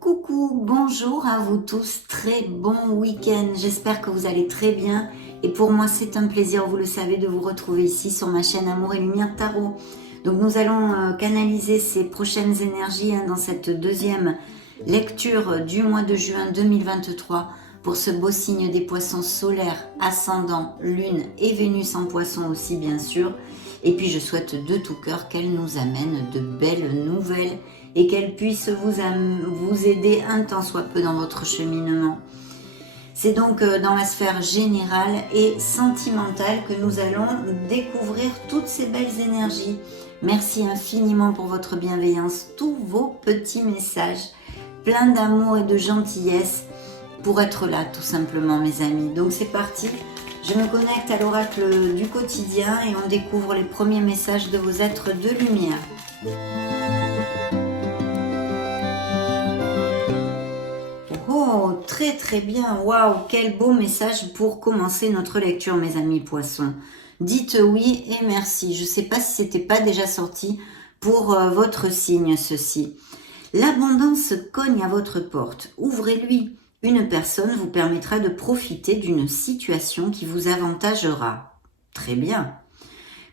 Coucou, bonjour à vous tous, très bon week-end, j'espère que vous allez très bien et pour moi c'est un plaisir, vous le savez, de vous retrouver ici sur ma chaîne Amour et Lumière Tarot. Donc nous allons canaliser ces prochaines énergies dans cette deuxième lecture du mois de juin 2023 pour ce beau signe des poissons solaires, ascendant, lune et Vénus en poisson aussi bien sûr. Et puis je souhaite de tout cœur qu'elle nous amène de belles nouvelles et qu'elle puisse vous aider un tant soit peu dans votre cheminement. C'est donc dans la sphère générale et sentimentale que nous allons découvrir toutes ces belles énergies. Merci infiniment pour votre bienveillance, tous vos petits messages, plein d'amour et de gentillesse pour être là tout simplement mes amis. Donc c'est parti, je me connecte à l'oracle du quotidien et on découvre les premiers messages de vos êtres de lumière. Oh, très très bien, waouh, quel beau message pour commencer notre lecture mes amis poissons. Dites oui et merci, je ne sais pas si c'était pas déjà sorti pour votre signe ceci. L'abondance cogne à votre porte, ouvrez-lui. Une personne vous permettra de profiter d'une situation qui vous avantagera. Très bien.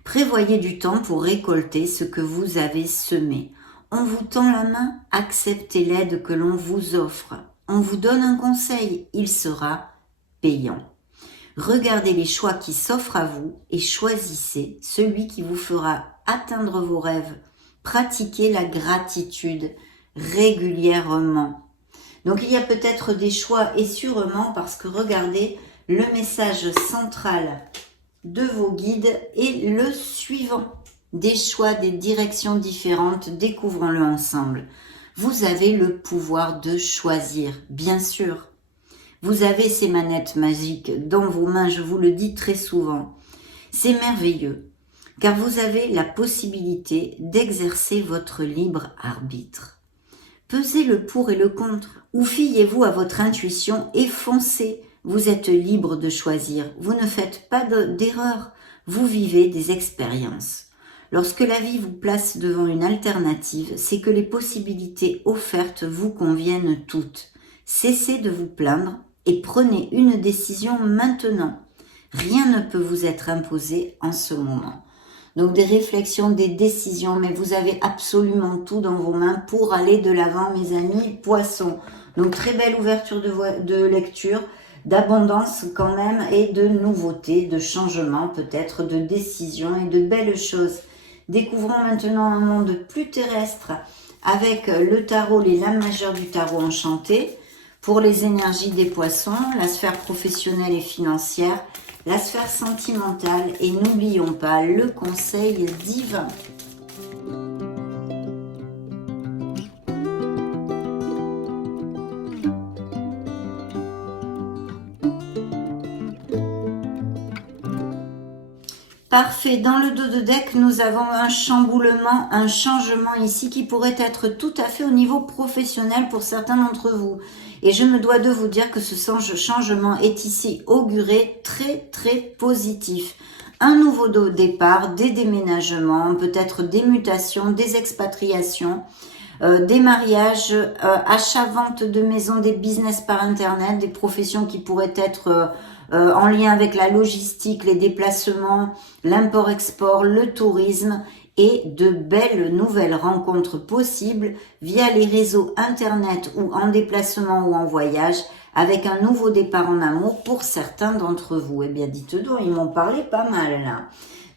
Prévoyez du temps pour récolter ce que vous avez semé. On vous tend la main, acceptez l'aide que l'on vous offre. On vous donne un conseil, il sera payant. Regardez les choix qui s'offrent à vous et choisissez celui qui vous fera atteindre vos rêves. Pratiquez la gratitude régulièrement. Donc il y a peut-être des choix et sûrement parce que regardez, le message central de vos guides est le suivant. Des choix, des directions différentes, découvrons-le ensemble. Vous avez le pouvoir de choisir, bien sûr. Vous avez ces manettes magiques dans vos mains, je vous le dis très souvent. C'est merveilleux, car vous avez la possibilité d'exercer votre libre arbitre. Pesez le pour et le contre, ou fiez-vous à votre intuition et foncez. Vous êtes libre de choisir, vous ne faites pas d'erreur, vous vivez des expériences. Lorsque la vie vous place devant une alternative, c'est que les possibilités offertes vous conviennent toutes. Cessez de vous plaindre et prenez une décision maintenant. Rien ne peut vous être imposé en ce moment. Donc des réflexions, des décisions, mais vous avez absolument tout dans vos mains pour aller de l'avant, mes amis poissons. Donc très belle ouverture de lecture, d'abondance quand même et de nouveautés, de changements peut-être, de décisions et de belles choses. Découvrons maintenant un monde plus terrestre avec le tarot, les lames majeures du tarot enchanté, pour les énergies des poissons, la sphère professionnelle et financière, la sphère sentimentale et n'oublions pas le conseil divin. Parfait, dans le dos de deck, nous avons un chamboulement, un changement ici qui pourrait être tout à fait au niveau professionnel pour certains d'entre vous. Et je me dois de vous dire que ce changement est ici auguré très très positif. Un nouveau départ, des déménagements, peut-être des mutations, des expatriations, des mariages, achat-vente de maisons, des business par internet, des professions qui pourraient être en lien avec la logistique, les déplacements, l'import-export, le tourisme et de belles nouvelles rencontres possibles via les réseaux internet ou en déplacement ou en voyage avec un nouveau départ en amour pour certains d'entre vous. Eh bien dites donc, ils m'ont parlé pas mal là.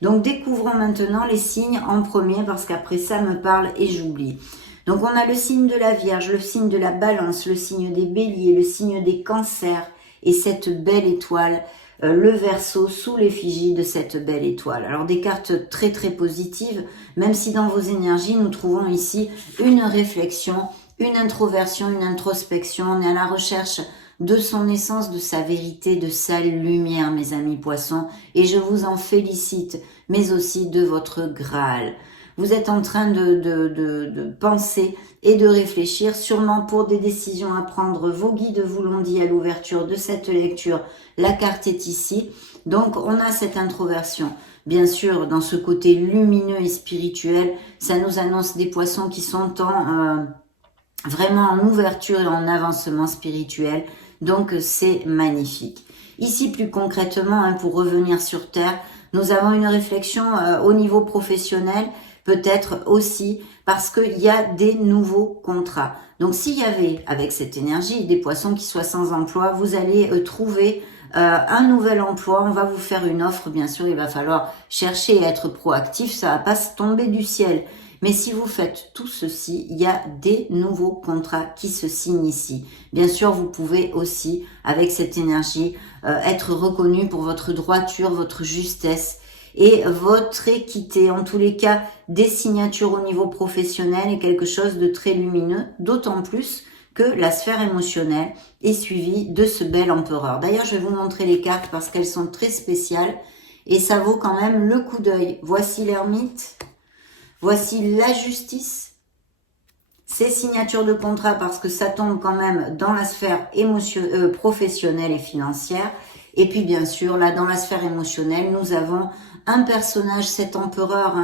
Donc découvrons maintenant les signes en premier parce qu'après ça me parle et j'oublie. Donc on a le signe de la Vierge, le signe de la Balance, le signe des Béliers, le signe des Cancers et cette belle étoile, le Verseau sous l'effigie de cette belle étoile. Alors des cartes très très positives, même si dans vos énergies nous trouvons ici une réflexion, une introversion, une introspection. On est à la recherche de son essence, de sa vérité, de sa lumière, mes amis poissons, et je vous en félicite, mais aussi de votre Graal. vous êtes en train de penser et de réfléchir, sûrement pour des décisions à prendre. Vos guides vous l'ont dit à l'ouverture de cette lecture, la carte est ici. Donc on a cette introversion. Bien sûr, dans ce côté lumineux et spirituel, ça nous annonce des poissons qui sont vraiment en ouverture et en avancement spirituel. Donc c'est magnifique. Ici, plus concrètement, pour revenir sur Terre, nous avons une réflexion au niveau professionnel, peut-être aussi parce qu'il y a des nouveaux contrats. Donc s'il y avait, avec cette énergie, des poissons qui soient sans emploi, vous allez trouver un nouvel emploi. On va vous faire une offre, bien sûr, il va falloir chercher et être proactif, ça va pas se tomber du ciel. Mais si vous faites tout ceci, il y a des nouveaux contrats qui se signent ici. Bien sûr, vous pouvez aussi, avec cette énergie, être reconnu pour votre droiture, votre justesse et votre équité. En tous les cas, des signatures au niveau professionnel est quelque chose de très lumineux, d'autant plus que la sphère émotionnelle est suivie de ce bel empereur. D'ailleurs, je vais vous montrer les cartes parce qu'elles sont très spéciales et ça vaut quand même le coup d'œil. Voici l'ermite. Voici la justice, ces signatures de contrat parce que ça tombe quand même dans la sphère professionnelle et financière. Et puis bien sûr, là dans la sphère émotionnelle, nous avons un personnage, cet empereur.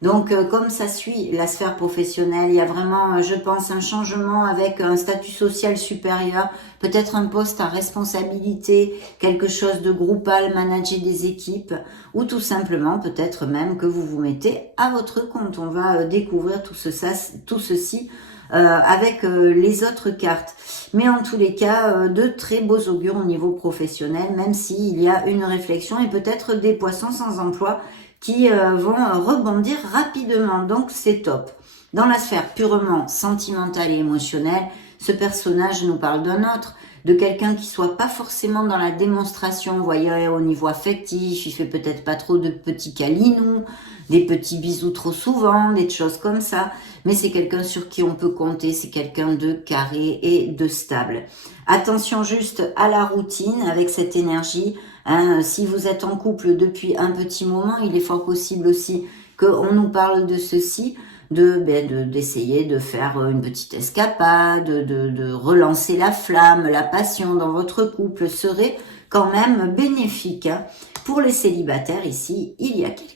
Donc comme ça suit la sphère professionnelle, il y a vraiment, je pense, un changement avec un statut social supérieur, peut-être un poste à responsabilité, quelque chose de groupal, manager des équipes, ou tout simplement peut-être même que vous vous mettez à votre compte. On va découvrir tout ceci avec les autres cartes. Mais en tous les cas, de très beaux augures au niveau professionnel, même s'il y a une réflexion et peut-être des poissons sans emploi qui vont rebondir rapidement. Donc c'est top. Dans la sphère purement sentimentale et émotionnelle, ce personnage nous parle d'un autre, de quelqu'un qui soit pas forcément dans la démonstration, vous voyez, au niveau affectif, il fait peut-être pas trop de petits câlinous, des petits bisous trop souvent, des choses comme ça, mais c'est quelqu'un sur qui on peut compter, c'est quelqu'un de carré et de stable. Attention juste à la routine avec cette énergie. Si vous êtes en couple depuis un petit moment, il est fort possible aussi qu'on nous parle de ceci, d'essayer de faire une petite escapade, de relancer la flamme, la passion dans votre couple serait quand même bénéfique. Pour les célibataires ici, il y a quelqu'un.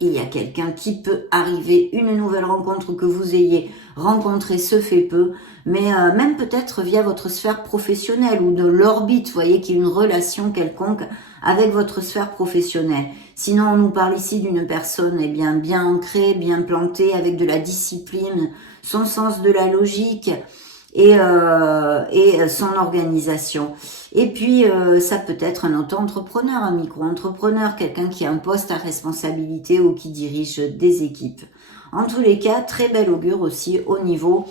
Il y a quelqu'un qui peut arriver, une nouvelle rencontre que vous ayez rencontrée se fait peu, mais même peut-être via votre sphère professionnelle ou de l'orbite, vous voyez qu'il y a une relation quelconque avec votre sphère professionnelle. Sinon, on nous parle ici d'une personne bien ancrée, bien plantée, avec de la discipline, son sens de la logique et son organisation. Et puis, ça peut être un auto-entrepreneur, un micro-entrepreneur, quelqu'un qui a un poste à responsabilité ou qui dirige des équipes. En tous les cas, très bel augure aussi au niveau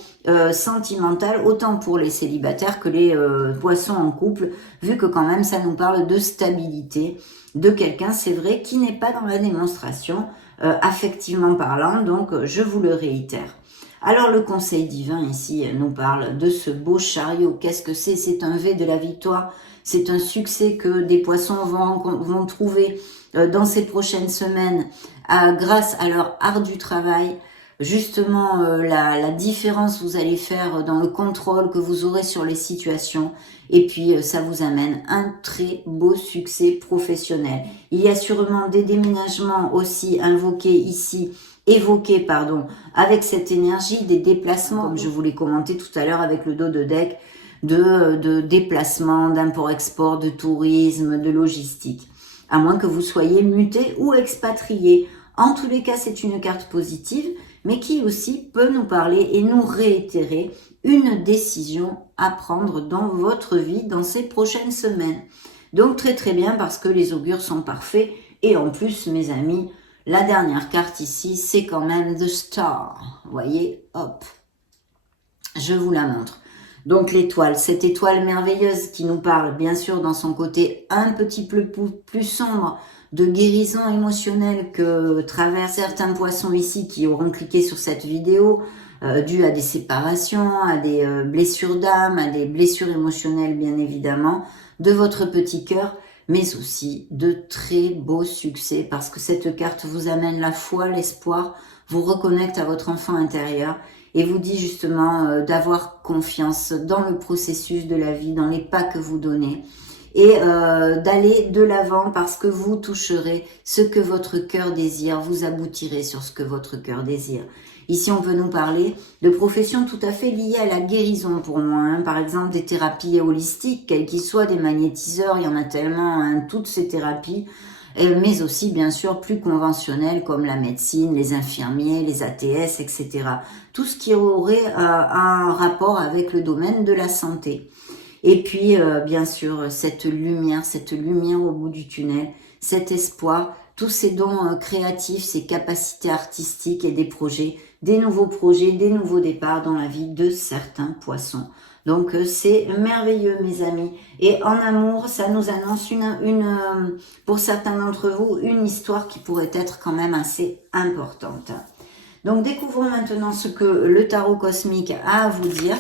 sentimental, autant pour les célibataires que les poissons en couple, vu que quand même ça nous parle de stabilité, de quelqu'un, c'est vrai, qui n'est pas dans la démonstration, affectivement parlant, donc je vous le réitère. Alors le conseil divin ici nous parle de ce beau chariot. Qu'est-ce que c'est? C'est un V de la victoire, c'est un succès que des poissons vont trouver dans ces prochaines semaines grâce à leur ardu travail. Justement, la différence vous allez faire dans le contrôle que vous aurez sur les situations et puis ça vous amène un très beau succès professionnel. Il y a sûrement des déménagements aussi évoqués, avec cette énergie des déplacements, comme je vous l'ai commenté tout à l'heure avec le dos de deck, de déplacements, d'import-export, de tourisme, de logistique. À moins que vous soyez muté ou expatrié. En tous les cas, c'est une carte positive, mais qui aussi peut nous parler et nous réitérer une décision à prendre dans votre vie dans ces prochaines semaines. Donc très très bien parce que les augures sont parfaits. Et en plus, mes amis, la dernière carte ici, c'est quand même The Star. Vous voyez, hop, je vous la montre. Donc l'étoile, cette étoile merveilleuse qui nous parle, bien sûr, dans son côté un petit peu plus sombre, de guérison émotionnelle que traversent certains poissons ici qui auront cliqué sur cette vidéo, dû à des séparations, à des blessures d'âme, à des blessures émotionnelles, bien évidemment, de votre petit cœur, mais aussi de très beaux succès, parce que cette carte vous amène la foi, l'espoir, vous reconnecte à votre enfant intérieur et vous dit justement d'avoir confiance dans le processus de la vie, dans les pas que vous donnez et d'aller de l'avant parce que vous toucherez ce que votre cœur désire, vous aboutirez sur ce que votre cœur désire. Ici, on peut nous parler de professions tout à fait liées à la guérison pour moi. Hein. Par exemple, des thérapies holistiques, quelles qu'ils soient, des magnétiseurs, il y en a tellement, hein, toutes ces thérapies. Mais aussi, bien sûr, plus conventionnelles comme la médecine, les infirmiers, les ATS, etc. Tout ce qui aurait un rapport avec le domaine de la santé. Et puis, bien sûr, cette lumière au bout du tunnel, cet espoir, tous ces dons créatifs, ces capacités artistiques et des nouveaux projets, des nouveaux départs dans la vie de certains poissons. Donc, c'est merveilleux, mes amis. Et en amour, ça nous annonce pour certains d'entre vous, une histoire qui pourrait être quand même assez importante. Donc, découvrons maintenant ce que le tarot cosmique a à vous dire.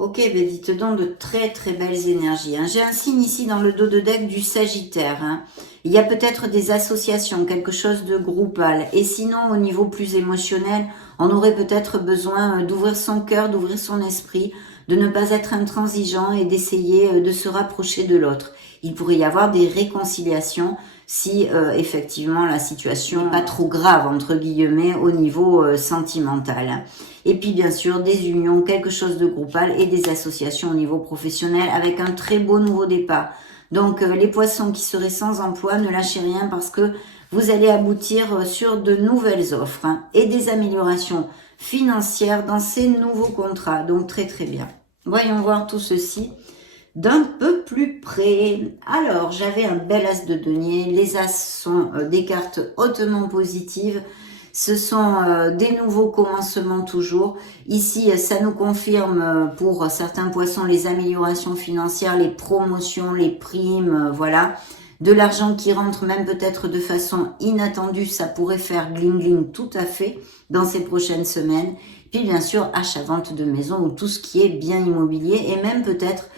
Ok, ben dites donc de très très belles énergies. Hein. J'ai un signe ici dans le dos de deck du Sagittaire. Hein. Il y a peut-être des associations, quelque chose de groupal. Et sinon, au niveau plus émotionnel, on aurait peut-être besoin d'ouvrir son cœur, d'ouvrir son esprit, de ne pas être intransigeant et d'essayer de se rapprocher de l'autre. Il pourrait y avoir des réconciliations si effectivement la situation n'est pas trop grave, entre guillemets, au niveau sentimental. Et puis bien sûr des unions, quelque chose de groupal et des associations au niveau professionnel avec un très beau nouveau départ. Donc les poissons qui seraient sans emploi, ne lâchez rien parce que vous allez aboutir sur de nouvelles offres hein, et des améliorations financières dans ces nouveaux contrats. Donc très très bien. Voyons voir tout ceci d'un peu plus près. Alors, j'avais un bel as de denier. Les as sont des cartes hautement positives. Ce sont des nouveaux commencements toujours. Ici, ça nous confirme pour certains poissons les améliorations financières, les promotions, les primes, voilà. De l'argent qui rentre même peut-être de façon inattendue, ça pourrait faire gling gling tout à fait dans ces prochaines semaines. Puis bien sûr, achat-vente de maison ou tout ce qui est bien immobilier et même peut-être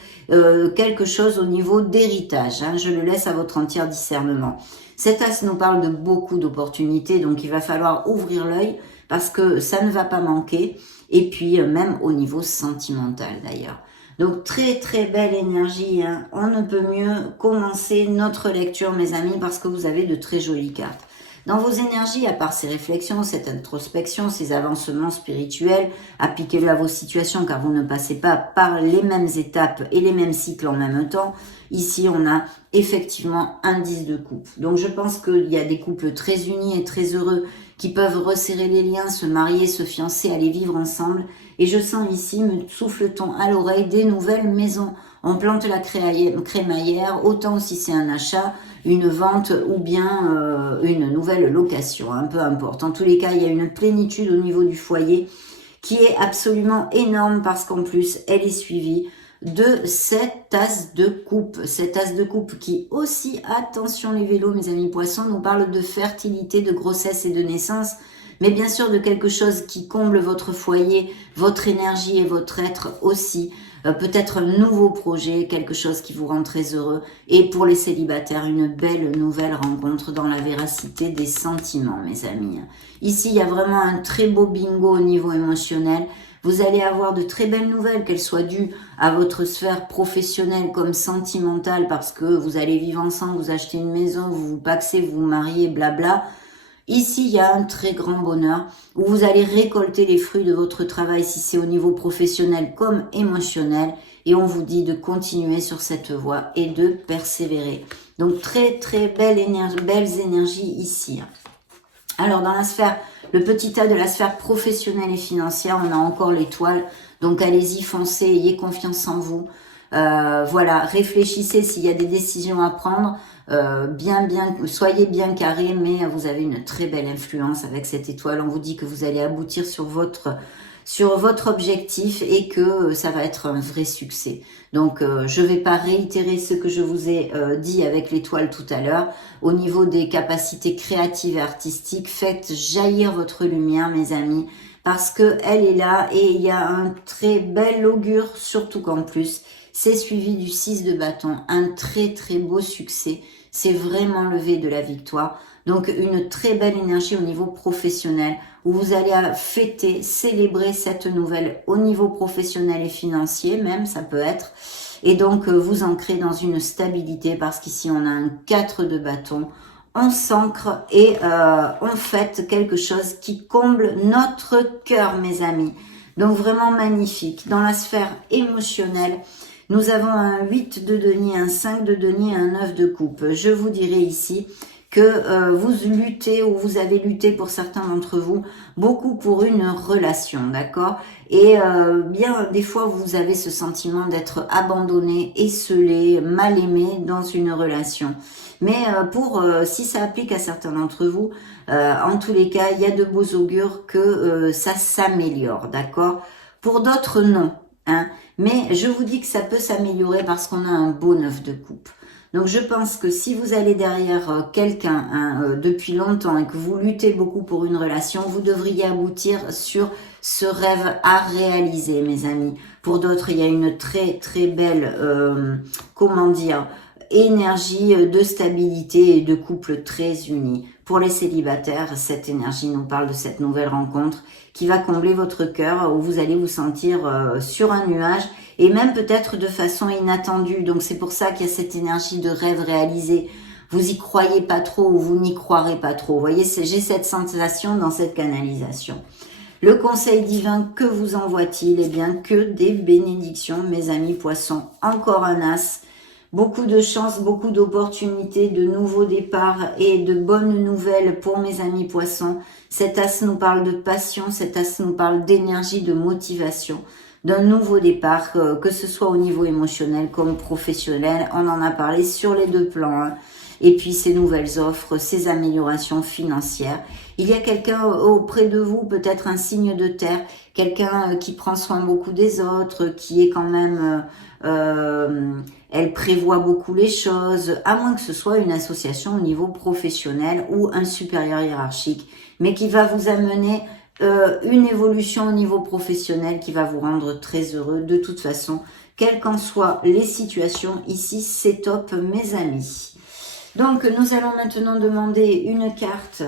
quelque chose au niveau d'héritage. Hein. Je le laisse à votre entier discernement. Cet as nous parle de beaucoup d'opportunités, donc il va falloir ouvrir l'œil parce que ça ne va pas manquer. Et puis même au niveau sentimental d'ailleurs. Donc très très belle énergie. Hein. On ne peut mieux commencer notre lecture, mes amis, parce que vous avez de très jolies cartes. Dans vos énergies, à part ces réflexions, cette introspection, ces avancements spirituels, appliquez-le à vos situations car vous ne passez pas par les mêmes étapes et les mêmes cycles en même temps. Ici, on a effectivement un 10 de coupe. Donc, je pense qu'il y a des couples très unis et très heureux qui peuvent resserrer les liens, se marier, se fiancer, aller vivre ensemble. Et je sens ici, me souffle-t-on à l'oreille, des nouvelles maisons. On plante la crémaillère, autant si c'est un achat, une vente ou bien une nouvelle location, hein, peu importe. En tous les cas, il y a une plénitude au niveau du foyer qui est absolument énorme parce qu'en plus, elle est suivie de cette as de coupe. Cette as de coupe qui aussi, attention les vélos, mes amis poissons, nous parle de fertilité, de grossesse et de naissance, mais bien sûr de quelque chose qui comble votre foyer, votre énergie et votre être aussi. Peut-être un nouveau projet, quelque chose qui vous rend très heureux. Et pour les célibataires, une belle nouvelle rencontre dans la véracité des sentiments, mes amis. Ici, il y a vraiment un très beau bingo au niveau émotionnel. Vous allez avoir de très belles nouvelles, qu'elles soient dues à votre sphère professionnelle comme sentimentale, parce que vous allez vivre ensemble, vous achetez une maison, vous vous pacsez, vous vous mariez, blabla. Ici, il y a un très grand bonheur où vous allez récolter les fruits de votre travail si c'est au niveau professionnel comme émotionnel. Et on vous dit de continuer sur cette voie et de persévérer. Donc, très, très belles énergies ici. Alors, dans la sphère, le petit tas de la sphère professionnelle et financière, on a encore l'étoile. Donc, allez-y, foncez, ayez confiance en vous. Voilà, réfléchissez s'il y a des décisions à prendre. Soyez bien carré, mais vous avez une très belle influence avec cette étoile. On vous dit que vous allez aboutir sur votre sur votre objectif et que ça va être un vrai succès. Donc, je ne vais pas réitérer ce que je vous ai dit avec l'étoile tout à l'heure. Au niveau des capacités créatives et artistiques, faites jaillir votre lumière, mes amis, parce que elle est là et il y a un très bel augure, surtout qu'en plus, c'est suivi du 6 de bâton, un très très beau succès. C'est vraiment levé de la victoire. Donc, une très belle énergie au niveau professionnel où vous allez fêter, célébrer cette nouvelle au niveau professionnel et financier même, ça peut être. Et donc, vous ancrez dans une stabilité parce qu'ici, on a un 4 de bâton. On s'ancre et on fête quelque chose qui comble notre cœur, mes amis. Donc, vraiment magnifique. Dans la sphère émotionnelle, nous avons un 8 de denier, un 5 de denier, un 9 de coupe. Je vous dirai ici que vous luttez ou vous avez lutté pour certains d'entre vous beaucoup pour une relation, d'accord? Et bien des fois vous avez ce sentiment d'être abandonné, esseulé, mal aimé dans une relation. Mais si ça applique à certains d'entre vous, en tous les cas, il y a de beaux augures que ça s'améliore, d'accord? Pour d'autres, non, hein. Mais je vous dis que ça peut s'améliorer parce qu'on a un beau 9 de coupe. Donc je pense que si vous allez derrière quelqu'un depuis longtemps et que vous luttez beaucoup pour une relation, vous devriez aboutir sur ce rêve à réaliser, mes amis. Pour d'autres, il y a une très très belle, énergie de stabilité et de couple très unis. Pour les célibataires, cette énergie nous parle de cette nouvelle rencontre qui va combler votre cœur, où vous allez vous sentir sur un nuage et même peut-être de façon inattendue. Donc c'est pour ça qu'il y a cette énergie de rêve réalisé. Vous y croyez pas trop ou vous n'y croirez pas trop. Vous voyez, j'ai cette sensation dans cette canalisation. Le conseil divin, que vous envoie-t-il? Eh bien, que des bénédictions, mes amis poissons. Encore un as. Beaucoup de chance, beaucoup d'opportunités, de nouveaux départs et de bonnes nouvelles pour mes amis poissons. Cet as nous parle de passion, cet as nous parle d'énergie, de motivation, d'un nouveau départ, que ce soit au niveau émotionnel comme professionnel. On en a parlé sur les deux plans, hein. Et puis ces nouvelles offres, ces améliorations financières. Il y a quelqu'un auprès de vous, peut-être un signe de terre, quelqu'un qui prend soin beaucoup des autres, qui est quand même... elle prévoit beaucoup les choses, à moins que ce soit une association au niveau professionnel ou un supérieur hiérarchique, mais qui va vous amener une évolution au niveau professionnel qui va vous rendre très heureux de toute façon, quelles qu'en soient les situations. Ici, c'est top, mes amis. Donc, nous allons maintenant demander une carte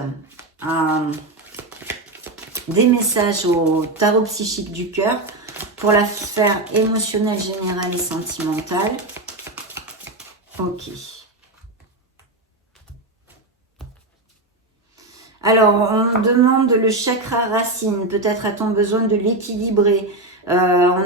des messages au tarot psychique du cœur pour la sphère émotionnelle, générale et sentimentale. Ok. Alors, on demande le chakra racine. Peut-être a-t-on besoin de l'équilibrer. On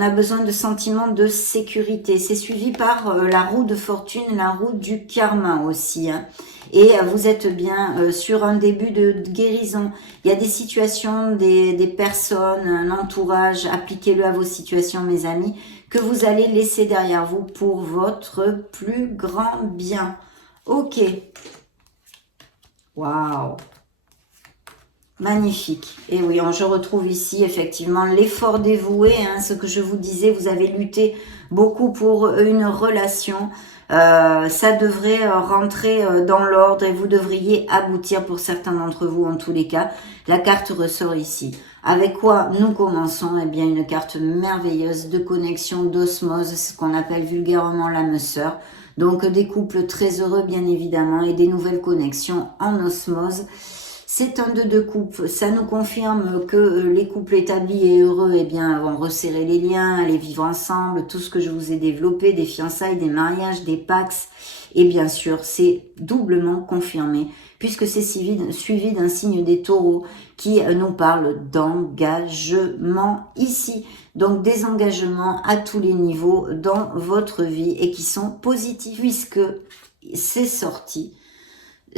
a besoin de sentiments de sécurité. C'est suivi par la roue de fortune, la roue du karma aussi, hein. Et vous êtes bien sur un début de guérison. Il y a des situations, des personnes, un entourage. Appliquez-le à vos situations, mes amis, que vous allez laisser derrière vous pour votre plus grand bien. Ok. Waouh. Magnifique. Et oui, je retrouve ici effectivement l'effort dévoué, hein, ce que je vous disais, vous avez lutté beaucoup pour une relation. Ça devrait rentrer dans l'ordre et vous devriez aboutir pour certains d'entre vous en tous les cas. La carte ressort ici. Avec quoi nous commençons? Eh bien, une carte merveilleuse de connexion, d'osmose, ce qu'on appelle vulgairement l'âme sœur. Donc, des couples très heureux, bien évidemment, et des nouvelles connexions en osmose. C'est un 2 de coupe, ça nous confirme que les couples établis et heureux, eh bien, vont resserrer les liens, aller vivre ensemble, tout ce que je vous ai développé, des fiançailles, des mariages, des pax. Et bien sûr, c'est doublement confirmé, puisque c'est suivi d'un signe des taureaux qui nous parle d'engagement ici. Donc des engagements à tous les niveaux dans votre vie et qui sont positifs, puisque c'est sorti.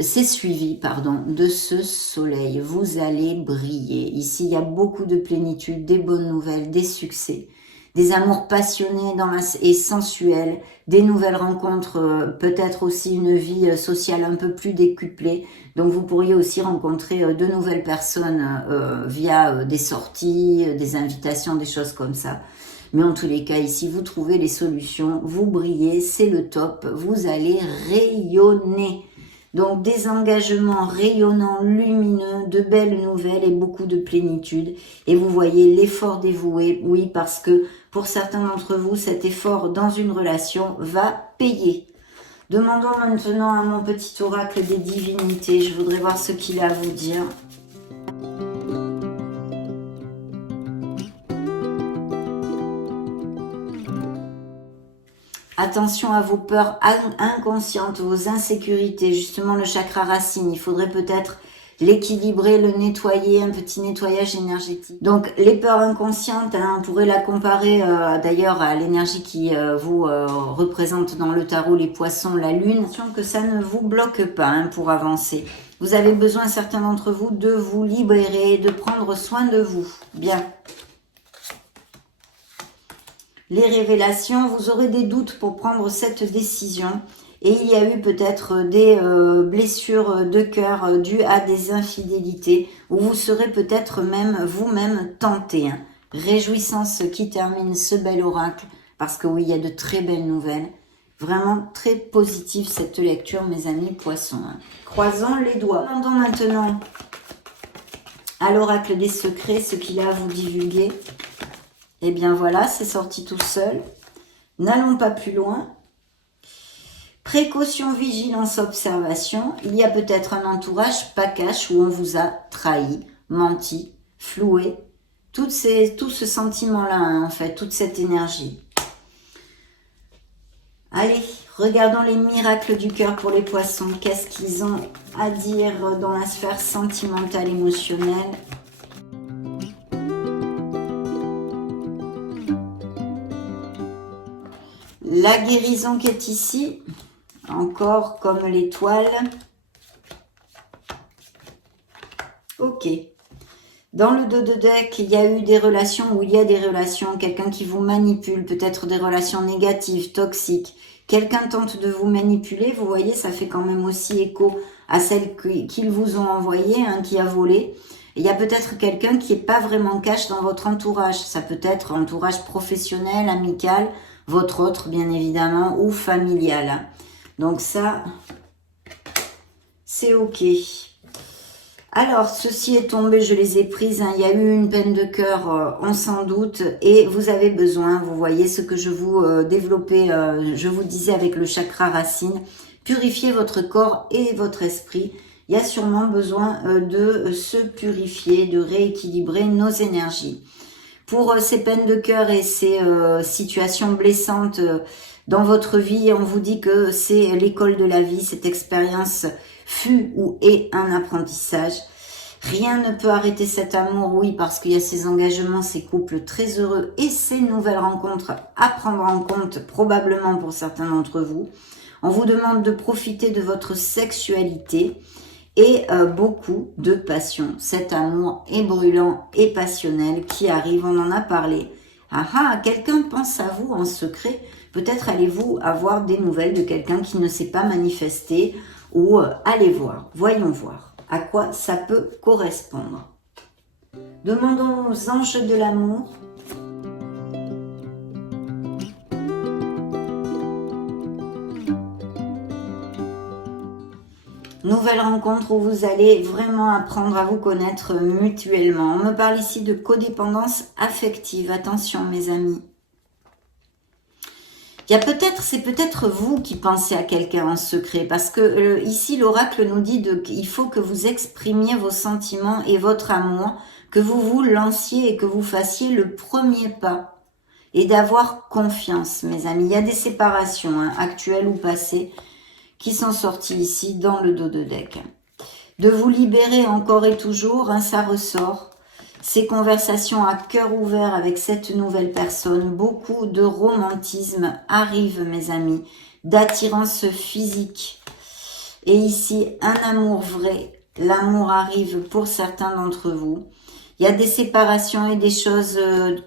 C'est suivi, de ce soleil. Vous allez briller. Ici, il y a beaucoup de plénitude, des bonnes nouvelles, des succès. des amours passionnés et sensuels, des nouvelles rencontres, peut-être aussi une vie sociale un peu plus décuplée. Donc vous pourriez aussi rencontrer de nouvelles personnes via des sorties, des invitations, des choses comme ça. Mais en tous les cas, ici, vous trouvez les solutions, vous brillez, c'est le top, vous allez rayonner. Donc des engagements rayonnants, lumineux, de belles nouvelles et beaucoup de plénitude. Et vous voyez l'effort dévoué, oui, parce que pour certains d'entre vous, cet effort dans une relation va payer. Demandons maintenant à mon petit oracle des divinités, je voudrais voir ce qu'il a à vous dire. Attention à vos peurs inconscientes, vos insécurités, justement le chakra racine. Il faudrait peut-être l'équilibrer, le nettoyer, un petit nettoyage énergétique. Donc les peurs inconscientes, on pourrait la comparer d'ailleurs à l'énergie qui vous représente dans le tarot, les poissons, la lune. Attention que ça ne vous bloque pas pour avancer. Vous avez besoin, certains d'entre vous, de vous libérer, de prendre soin de vous. Bien. Les révélations, vous aurez des doutes pour prendre cette décision et il y a eu peut-être des blessures de cœur dues à des infidélités où vous serez peut-être même vous-même tenté. Réjouissance qui termine ce bel oracle parce que oui, il y a de très belles nouvelles. Vraiment très positive cette lecture, mes amis poissons. Croisons les doigts. Demandons maintenant à l'oracle des secrets ce qu'il a à vous divulguer. Eh bien voilà, c'est sorti tout seul. N'allons pas plus loin. Précaution, vigilance, observation. Il y a peut-être un entourage pas cash où on vous a trahi, menti, floué. Tout ce sentiment-là, en fait, toute cette énergie. Allez, regardons les miracles du cœur pour les poissons. Qu'est-ce qu'ils ont à dire dans la sphère sentimentale, émotionnelle ? La guérison qui est ici, encore comme l'étoile. Ok. Dans le dos de deck, il y a eu des relations où il y a des relations, quelqu'un qui vous manipule, peut-être des relations négatives, toxiques. Quelqu'un tente de vous manipuler, vous voyez, ça fait quand même aussi écho à celles qu'ils vous ont envoyées, qui a volé. Il y a peut-être quelqu'un qui n'est pas vraiment cash dans votre entourage. Ça peut être entourage professionnel, amical, votre autre bien évidemment, ou familial. Donc ça, c'est ok. Alors, ceci est tombé, je les ai prises. Il y a eu une peine de cœur, on s'en doute. Et vous avez besoin, vous voyez ce que je vous développais, je vous disais avec le chakra racine. Purifiez votre corps et votre esprit. Il y a sûrement besoin de se purifier, de rééquilibrer nos énergies. Pour ces peines de cœur et ces situations blessantes dans votre vie, on vous dit que c'est l'école de la vie. Cette expérience fut ou est un apprentissage. Rien ne peut arrêter cet amour, oui, parce qu'il y a ces engagements, ces couples très heureux et ces nouvelles rencontres à prendre en compte, probablement pour certains d'entre vous. On vous demande de profiter de votre sexualité et beaucoup de passion. Cet amour est brûlant et passionnel qui arrive, on en a parlé. Quelqu'un pense à vous en secret. Peut-être allez-vous avoir des nouvelles de quelqu'un qui ne s'est pas manifesté ou allez voir, voyons voir à quoi ça peut correspondre. Demandons aux anges de l'amour. Nouvelle rencontre où vous allez vraiment apprendre à vous connaître mutuellement. On me parle ici de codépendance affective. Attention mes amis. C'est peut-être vous qui pensez à quelqu'un en secret, parce que ici l'oracle nous dit qu'il faut que vous exprimiez vos sentiments et votre amour, que vous vous lanciez et que vous fassiez le premier pas, et d'avoir confiance, mes amis. Il y a des séparations, actuelles ou passées, qui sont sorties ici dans le dos de deck. De vous libérer encore et toujours, ça ressort. Ces conversations à cœur ouvert avec cette nouvelle personne, beaucoup de romantisme arrive, mes amis, d'attirance physique. Et ici, un amour vrai, l'amour arrive pour certains d'entre vous. Il y a des séparations et des choses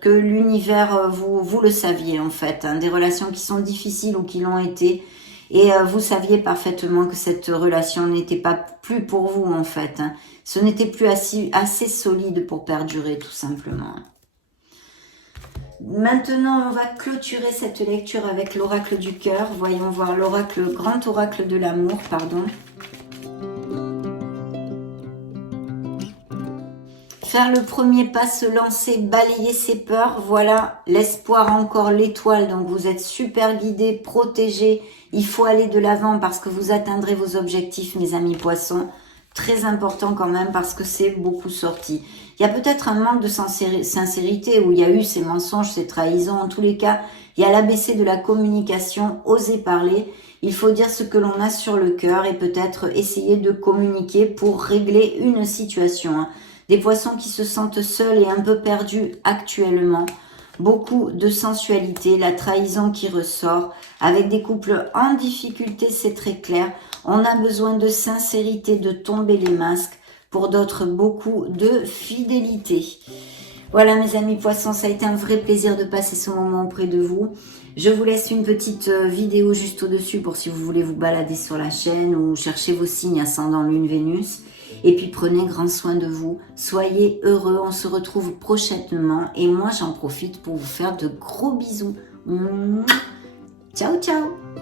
que l'univers, vous le saviez en fait, hein, des relations qui sont difficiles ou qui l'ont été. Et vous saviez parfaitement que cette relation n'était pas plus pour vous en fait. Hein. Ce n'était plus assez solide pour perdurer tout simplement. Maintenant, on va clôturer cette lecture avec l'oracle du cœur. Voyons voir l'oracle, grand oracle de l'amour, pardon. Faire le premier pas, se lancer, balayer ses peurs, voilà, l'espoir encore, l'étoile, donc vous êtes super guidé, protégé, il faut aller de l'avant parce que vous atteindrez vos objectifs, mes amis poissons, très important quand même parce que c'est beaucoup sorti. Il y a peut-être un manque de sincérité où il y a eu ces mensonges, ces trahisons, en tous les cas, il y a l'ABC de la communication, oser parler, il faut dire ce que l'on a sur le cœur et peut-être essayer de communiquer pour régler une situation, Des poissons qui se sentent seuls et un peu perdus actuellement. Beaucoup de sensualité, la trahison qui ressort. Avec des couples en difficulté, c'est très clair. On a besoin de sincérité, de tomber les masques. Pour d'autres, beaucoup de fidélité. Voilà mes amis poissons, ça a été un vrai plaisir de passer ce moment auprès de vous. Je vous laisse une petite vidéo juste au-dessus pour si vous voulez vous balader sur la chaîne ou chercher vos signes ascendant Lune Vénus. Et puis prenez grand soin de vous, soyez heureux, on se retrouve prochainement et moi j'en profite pour vous faire de gros bisous. Ciao ciao.